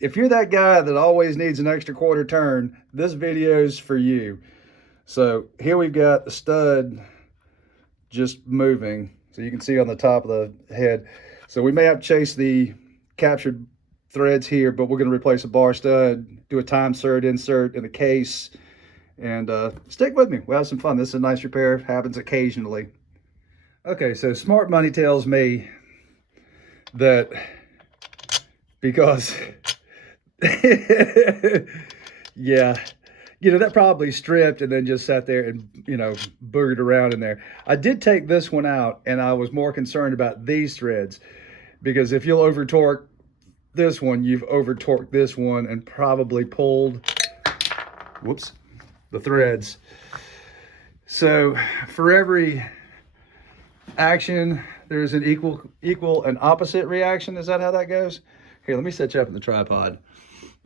if you're that guy that always needs an extra quarter turn, this video's for you. So here we've got the stud just moving. So you can see on the top of the head. So we may have to chase the captured threads here, but we're going to replace a bar stud, do a time sert insert in the case, and stick with me. We'll have some fun. This is a nice repair. Happens occasionally. Okay, so smart money tells me that because yeah, that probably stripped and then just sat there and, boogered around in there. I did take this one out, and I was more concerned about these threads because if you'll over torque this one, you've over torqued this one and probably pulled, whoops, the threads. So for every action, there's an equal and opposite reaction. Is that how that goes? Here, let me set you up in the tripod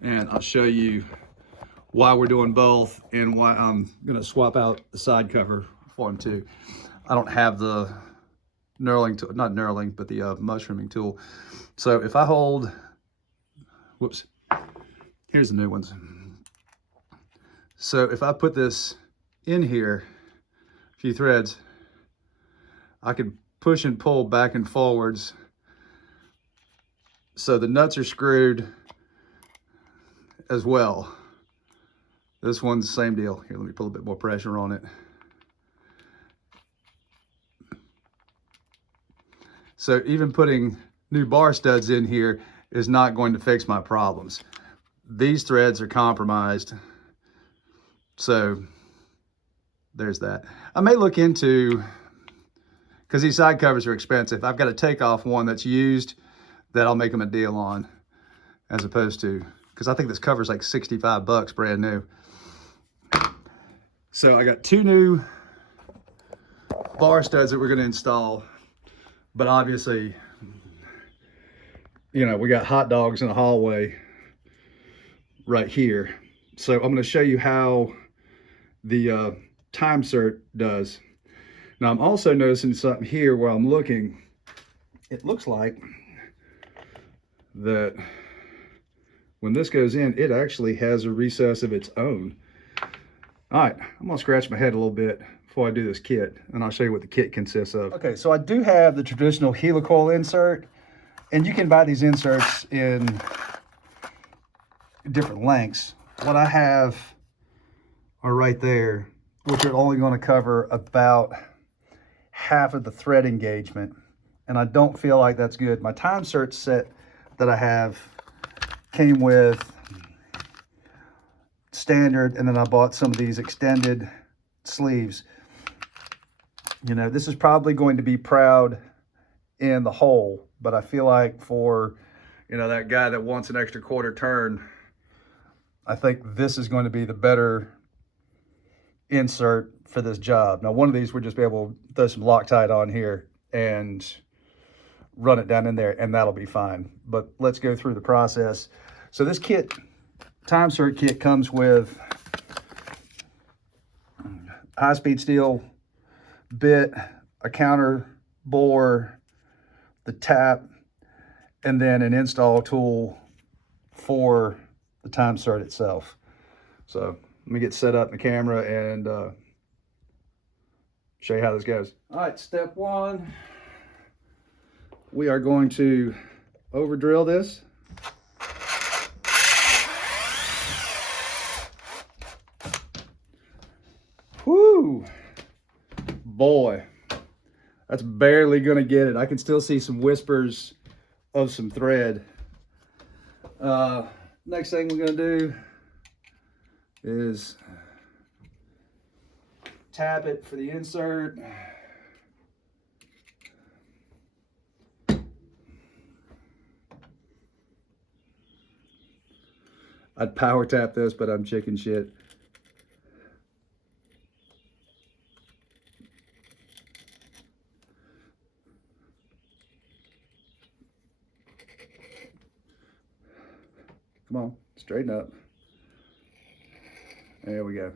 and I'll show you why we're doing both and why I'm gonna swap out the side cover for them too. I don't have the knurling tool, not knurling, but the mushrooming tool. So if I hold, whoops, here's the new ones. So if I put this in here, a few threads, I can push and pull back and forwards. So the nuts are screwed as well. This one's the same deal. Here, let me put a bit more pressure on it. So even putting new bar studs in here is not going to fix my problems. These threads are compromised. So there's that. I may look into, because these side covers are expensive, I've got to take off one that's used that I'll make them a deal on, as opposed to, because I think this cover's like 65 bucks brand new. So I got two new bar studs that we're going to install, but obviously, we got hot dogs in the hallway right here. So I'm going to show you how the time sert does. Now I'm also noticing something here while I'm looking. It looks like that when this goes in, it actually has a recess of its own. All right, I'm gonna scratch my head a little bit before I do this kit, and I'll show you what the kit consists of. Okay, so I do have the traditional helicoil insert, and you can buy these inserts in different lengths. What I have are right there, which are only gonna cover about half of the thread engagement, and I don't feel like that's good. My time sert set that I have came with standard, and then I bought some of these extended sleeves. This is probably going to be proud in the hole, but I feel like for, that guy that wants an extra quarter turn, I think this is going to be the better insert for this job. Now, one of these, we'll just be able to throw some Loctite on here and run it down in there, and that'll be fine. But let's go through the process. So this kit, time sert kit, comes with high-speed steel bit, a counter bore, the tap, and then an install tool for the time sert itself. So let me get set up in the camera and show you how this goes. All right, step one, we are going to over drill this. Whoo, boy, that's barely gonna get it. I can still see some whispers of some thread. Next thing we're gonna do is tap it for the insert. I'd power tap this, but I'm chicken shit. Come on, straighten up. There we go.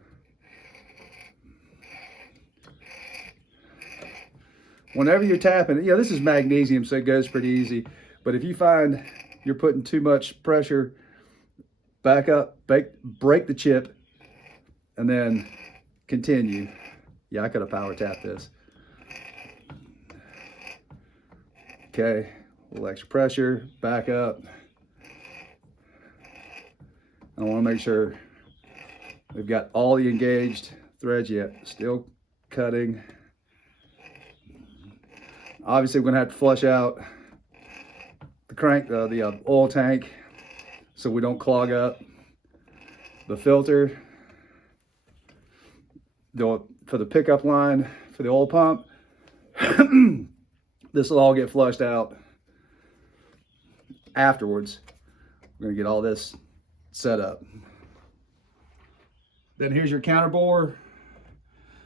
Whenever you're tapping, this is magnesium, so it goes pretty easy. But if you find you're putting too much pressure back up, break the chip, and then continue. Yeah, I could have power tapped this. Okay, a little extra pressure, back up. I want to make sure we've got all the engaged threads yet. Still cutting. Obviously, we're gonna have to flush out the oil tank so we don't clog up the filter. For the pickup line for the oil pump, this will all get flushed out afterwards. We're gonna get all this set up. Then here's your counter bore.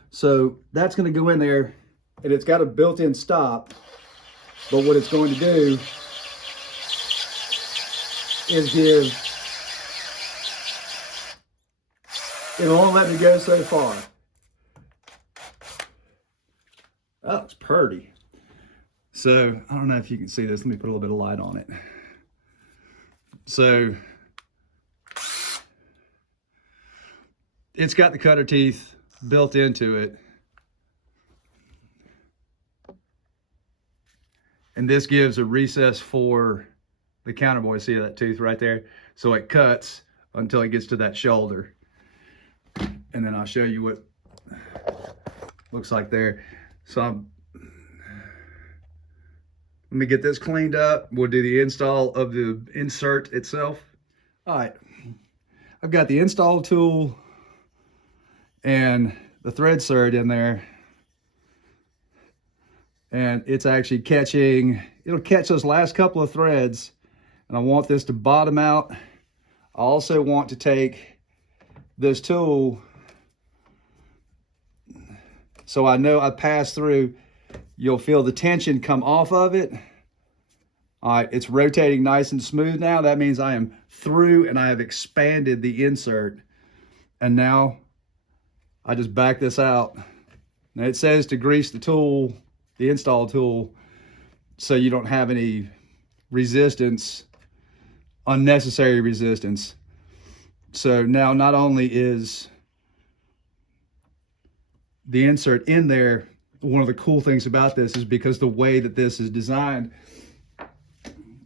So that's gonna go in there, and it's got a built-in stop, but what it's going to do is it'll only let me go so far. Oh, it's purty. So I don't know if you can see this. Let me put a little bit of light on it. So it's got the cutter teeth built into it. And this gives a recess for the counter bore. See that tooth right there? So it cuts until it gets to that shoulder. And then I'll show you what looks like there. So let me get this cleaned up. We'll do the install of the insert itself. All right, I've got the install tool and the thread Sert in there. And it's actually it'll catch those last couple of threads. And I want this to bottom out. I also want to take this tool so I know I pass through. You'll feel the tension come off of it. All right, it's rotating nice and smooth now. That means I am through and I have expanded the insert. And now I just back this out. Now it says to grease the tool, the install tool, so you don't have any resistance, unnecessary resistance. So now not only is the insert in there, one of the cool things about this is because the way that this is designed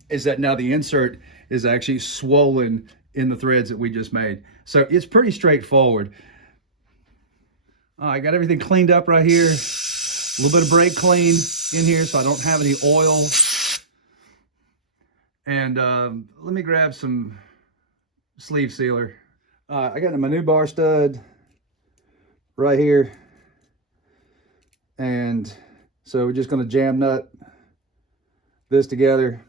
is that now the insert is actually swollen in the threads that we just made. So it's pretty straightforward. I got everything cleaned up right here. A little bit of brake clean in here so I don't have any oil. And let me grab some sleeve sealer. I got my new bar stud right here. And so we're just going to jam nut this together.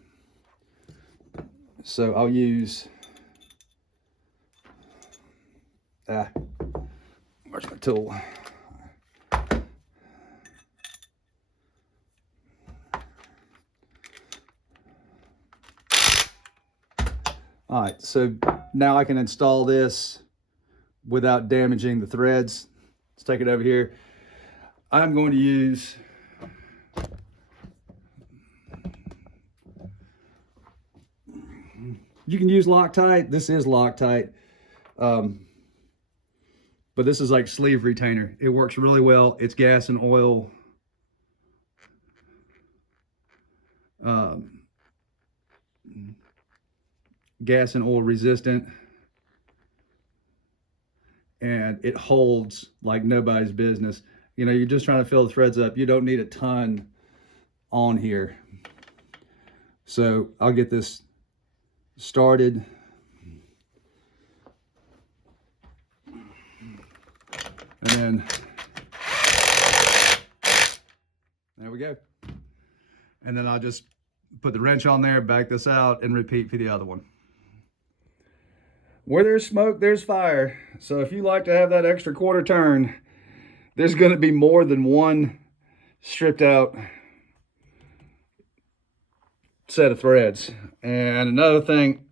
So I'll use, where's my tool? All right, so now I can install this without damaging the threads. Let's take it over here. I'm going to use you can use Loctite. This is Loctite, but this is like sleeve retainer. It works really well. It's gas and oil resistant, and it holds like nobody's business. You know, you're just trying to fill the threads up. You don't need a ton on here. So I'll get this started. And then, there we go. And then I'll just put the wrench on there, back this out, and repeat for the other one. Where there's smoke, there's fire. So if you like to have that extra quarter turn, there's going to be more than one stripped out set of threads. And another thing,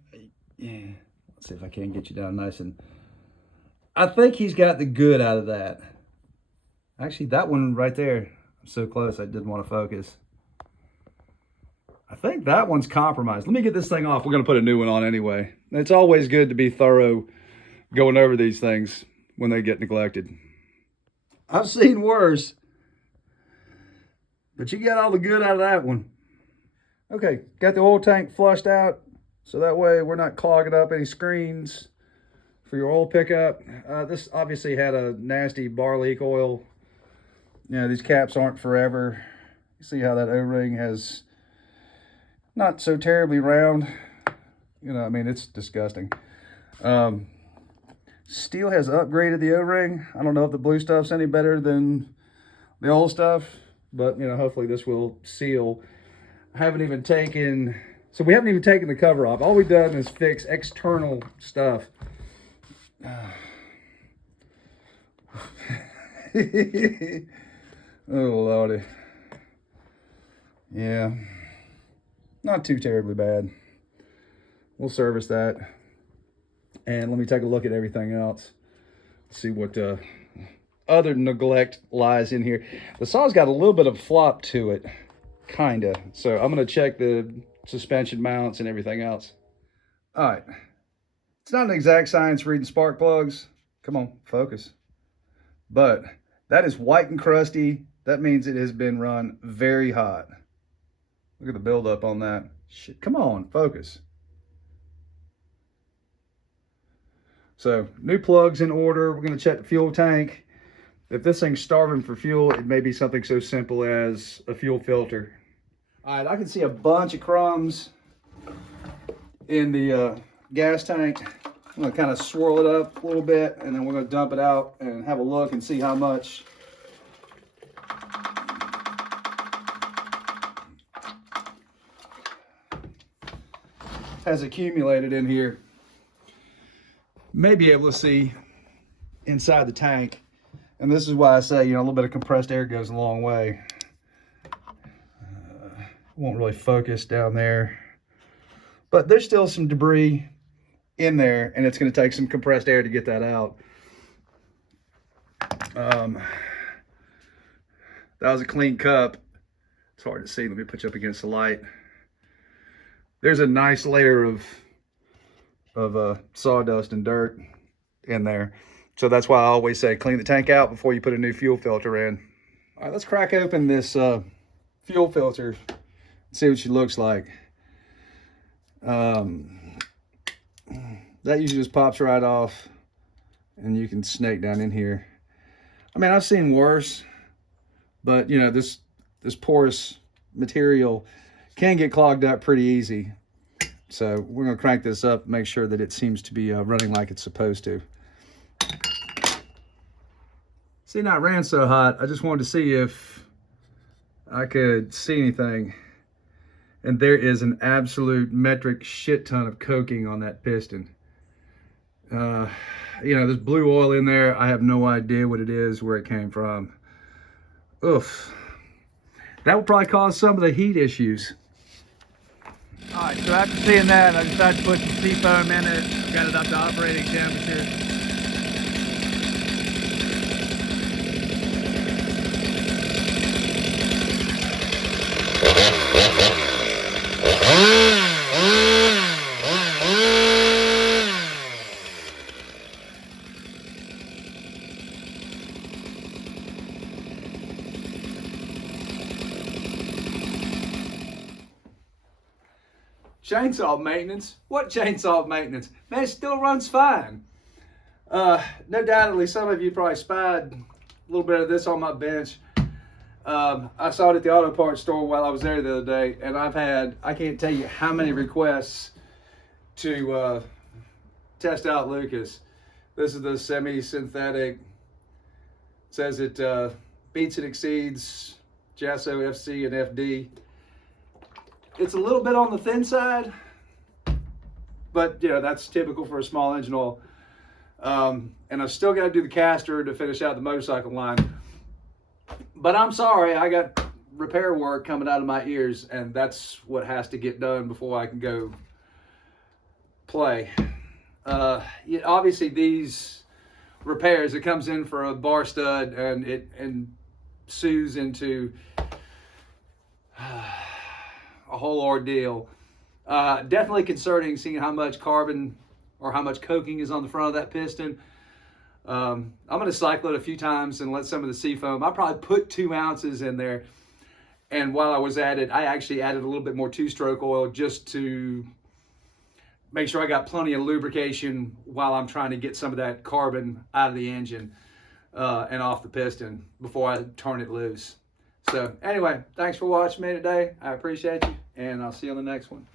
let's see if I can get you down nice and, I think he's got the good out of that. Actually, that one right there, I'm so close I didn't want to focus. I think that one's compromised. Let me get this thing off. We're going to put a new one on anyway. It's always good to be thorough going over these things when they get neglected. I've seen worse, but you got all the good out of that one. Okay, got the oil tank flushed out, so that way we're not clogging up any screens for your oil pickup. This obviously had a nasty bar leak oil. You know, these caps aren't forever. You see how that O-ring has not so terribly round. You know, I mean, it's disgusting. Stihl has upgraded the O-ring. I don't know if the blue stuff's any better than the old stuff, but, you know, hopefully this will seal. I haven't even taken, so we haven't even taken the cover off. All we've done is fix external stuff. Oh, Lordy. Yeah, not too terribly bad. We'll service that. And let me take a look at everything else. See what other neglect lies in here. The saw's got a little bit of flop to it, kinda. So I'm gonna check the suspension mounts and everything else. All right. It's not an exact science reading spark plugs. Come on, focus. But that is white and crusty. That means it has been run very hot. Look at the buildup on that. Shit, come on, focus. So new plugs in order. We're gonna check the fuel tank. If this thing's starving for fuel, it may be something so simple as a fuel filter. All right, I can see a bunch of crumbs in the gas tank. I'm gonna kind of swirl it up a little bit, and then we're gonna dump it out and have a look and see how much has accumulated in here. May be able to see inside the tank. And this is why I say, you know, a little bit of compressed air goes a long way. Won't really focus down there. But there's still some debris in there, and it's going to take some compressed air to get that out. That was a clean cup. It's hard to see. Let me put you up against the light. There's a nice layer of sawdust and dirt in there. So that's why I always say clean the tank out before you put a new fuel filter in. All right, let's crack open this fuel filter and see what she looks like. That usually just pops right off, and you can snake down in here. I mean, I've seen worse, but you know, this porous material can get clogged up pretty easy. So we're gonna crank this up, make sure that it seems to be running like it's supposed to. See, now it ran so hot, I just wanted to see if I could see anything. And there is an absolute metric shit ton of coking on that piston. You know, there's blue oil in there. I have no idea what it is, where it came from. Oof. That would probably cause some of the heat issues. All right, so after seeing that, I decided to put some seafoam in it. Got it up to operating temperature. Chainsaw maintenance? What chainsaw maintenance? Man, it still runs fine. No doubtedly, some of you probably spied a little bit of this on my bench. I saw it at the auto parts store while I was there the other day, and I've had, I can't tell you how many requests to test out Lucas. This is the semi-synthetic. It says it beats and exceeds Jasso FC and FD. It's a little bit on the thin side, but you know, that's typical for a small engine oil. And I've still got to do the caster to finish out the motorcycle line. But I'm sorry, I got repair work coming out of my ears, and that's what has to get done before I can go play. Yeah, obviously these repairs, it comes in for a bar stud, and it ensues into a whole ordeal. Definitely concerning seeing how much carbon or how much coking is on the front of that piston. I'm going to cycle it a few times and let some of the seafoam. I probably put 2 ounces in there. And while I was at it, I actually added a little bit more 2-stroke oil just to make sure I got plenty of lubrication while I'm trying to get some of that carbon out of the engine and off the piston before I turn it loose. So anyway, thanks for watching me today. I appreciate you, and I'll see you on the next one.